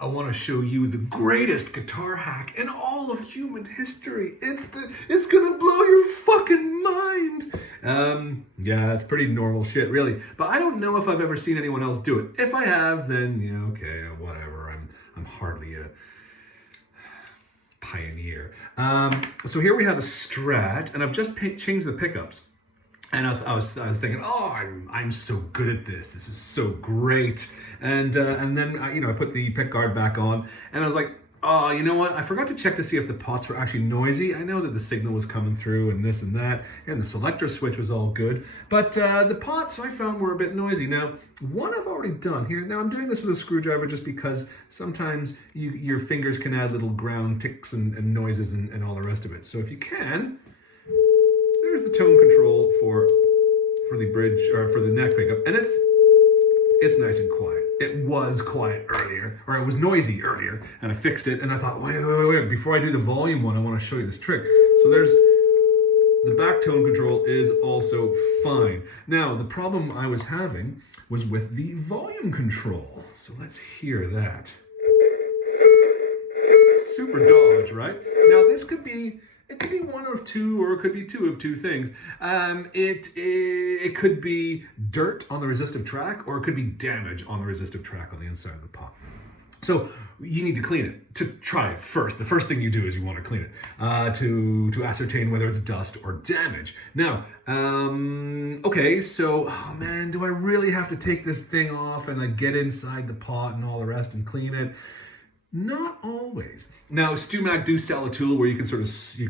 I want to show you the greatest guitar hack in all of human history. It's gonna blow your fucking mind. Yeah, it's pretty normal shit, really. But I don't know if I've ever seen anyone else do it. If I have, then yeah, okay, whatever. I'm hardly a pioneer. So here we have a Strat, and I've just changed the pickups. And I was thinking, oh, I'm so good at this. This is so great. And then I put the pick guard back on, and I was like, oh, you know what? I forgot to check to see if the pots were actually noisy. I know that the signal was coming through and this and that, and the selector switch was all good, but the pots I found were a bit noisy. Now, one I've already done here. Now I'm doing this with a screwdriver just because sometimes your fingers can add little ground ticks and noises and all the rest of it. So if you can. There's the tone control for the bridge, or for the neck pickup, and it's nice and quiet. It was quiet earlier, or it was noisy earlier, and I fixed it, and I thought, wait, before I do the volume one, I want to show you this trick. So there's the back tone control is also fine. Now, the problem I was having was with the volume control. So let's hear that. Super dodge, right? Now this could be, it could be one of two, or it could be two of two things. It could be dirt on the resistive track, or it could be damage on the resistive track on the inside of the pot. So you need to clean it. To try it first, the first thing you do is you want to clean it to ascertain whether it's dust or damage. Now, okay, so, oh man, do I really have to take this thing off and like get inside the pot and all the rest and clean it? Not always. Now, StewMac do sell a tool where you can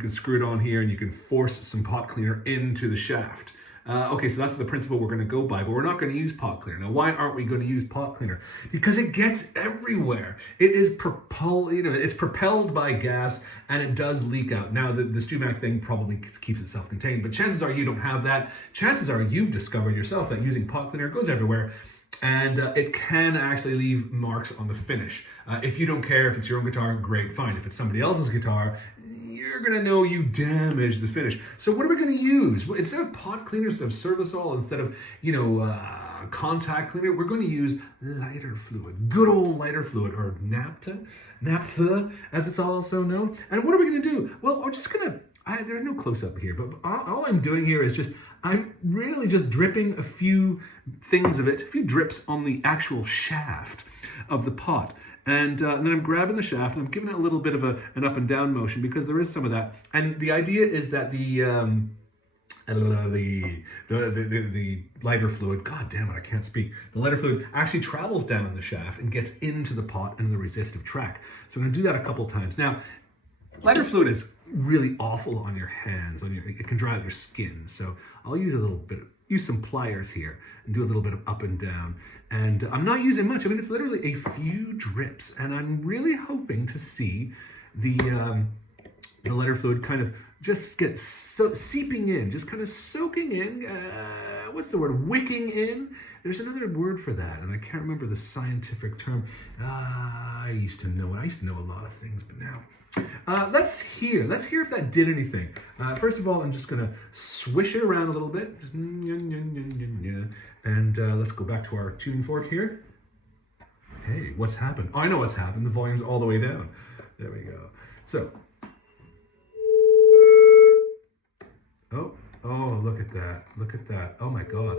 screw it on here and you can force some pot cleaner into the shaft. Okay, so that's the principle we're going to go by, but we're not going to use pot cleaner. Now, why aren't we going to use pot cleaner? Because it gets everywhere. It is it's propelled by gas, and it does leak out. Now, the StewMac thing probably keeps it self-contained, but chances are you don't have that. Chances are you've discovered yourself that using pot cleaner goes everywhere, and it can actually leave marks on the finish. If you don't care if it's your own guitar, great, fine. If it's somebody else's guitar, you're gonna know you damaged the finish. So what are we gonna use? Instead of pot cleaner, instead of Servisol, instead of, contact cleaner, we're gonna use lighter fluid. Good old lighter fluid, or naphtha, as it's also known. And what are we gonna do? Well, we're just gonna, there's no close-up here, but all I'm doing here is I'm really just dripping a few things of it, a few drips on the actual shaft of the pot. And then I'm grabbing the shaft and I'm giving it a little bit of an up and down motion, because there is some of that. And the idea is that the lighter fluid, god damn it, I can't speak. The lighter fluid actually travels down the shaft and gets into the pot and the resistive track. So I'm gonna do that a couple times. Now, lighter fluid is really awful on your hands, it can dry out your skin. So I'll use use some pliers here and do a little bit of up and down. And I'm not using much. I mean, it's literally a few drips, and I'm really hoping to see the lighter fluid kind of just get seeping in, just kind of soaking in. What's the word? Wicking in. There's another word for that, and I can't remember the scientific term. I used to know a lot of things, but now. Let's hear if that did anything. First of all, I'm just gonna swish it around a little bit. And let's go back to our tuning fork here. Hey, what's happened? Oh, I know what's happened. The volume's all the way down. There we go. So, oh, look at that. Look at that. Oh my God.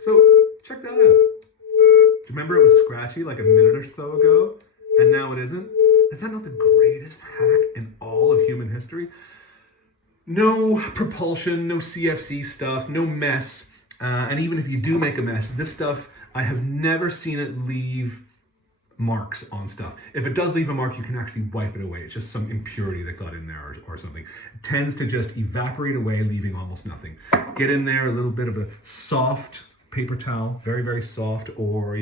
So, check that out. Do you remember it was scratchy like a minute or so ago? And now it isn't? Is that not the greatest hack in all of human history? No propulsion, no CFC stuff, no mess. And even if you do make a mess, this stuff, I have never seen it leave marks on stuff. If it does leave a mark, you can actually wipe it away. It's just some impurity that got in there or something. It tends to just evaporate away, leaving almost nothing. Get in there a little bit of a soft paper towel, very, very soft, or,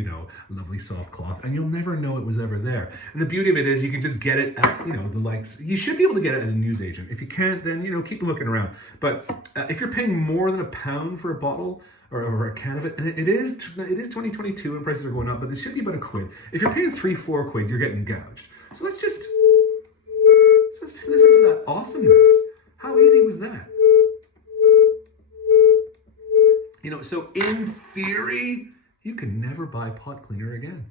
lovely soft cloth, and you'll never know it was ever there. And the beauty of it is you can just get it at, the likes. You should be able to get it at a newsagent. If you can't, then, keep looking around. But if you're paying more than £1 for a bottle or a can of it, and it is 2022 and prices are going up, but it should be about £1. If you're paying £3-4, you're getting gouged. So let's just listen to that awesomeness. How easy was that? So in theory, you can never buy pot cleaner again.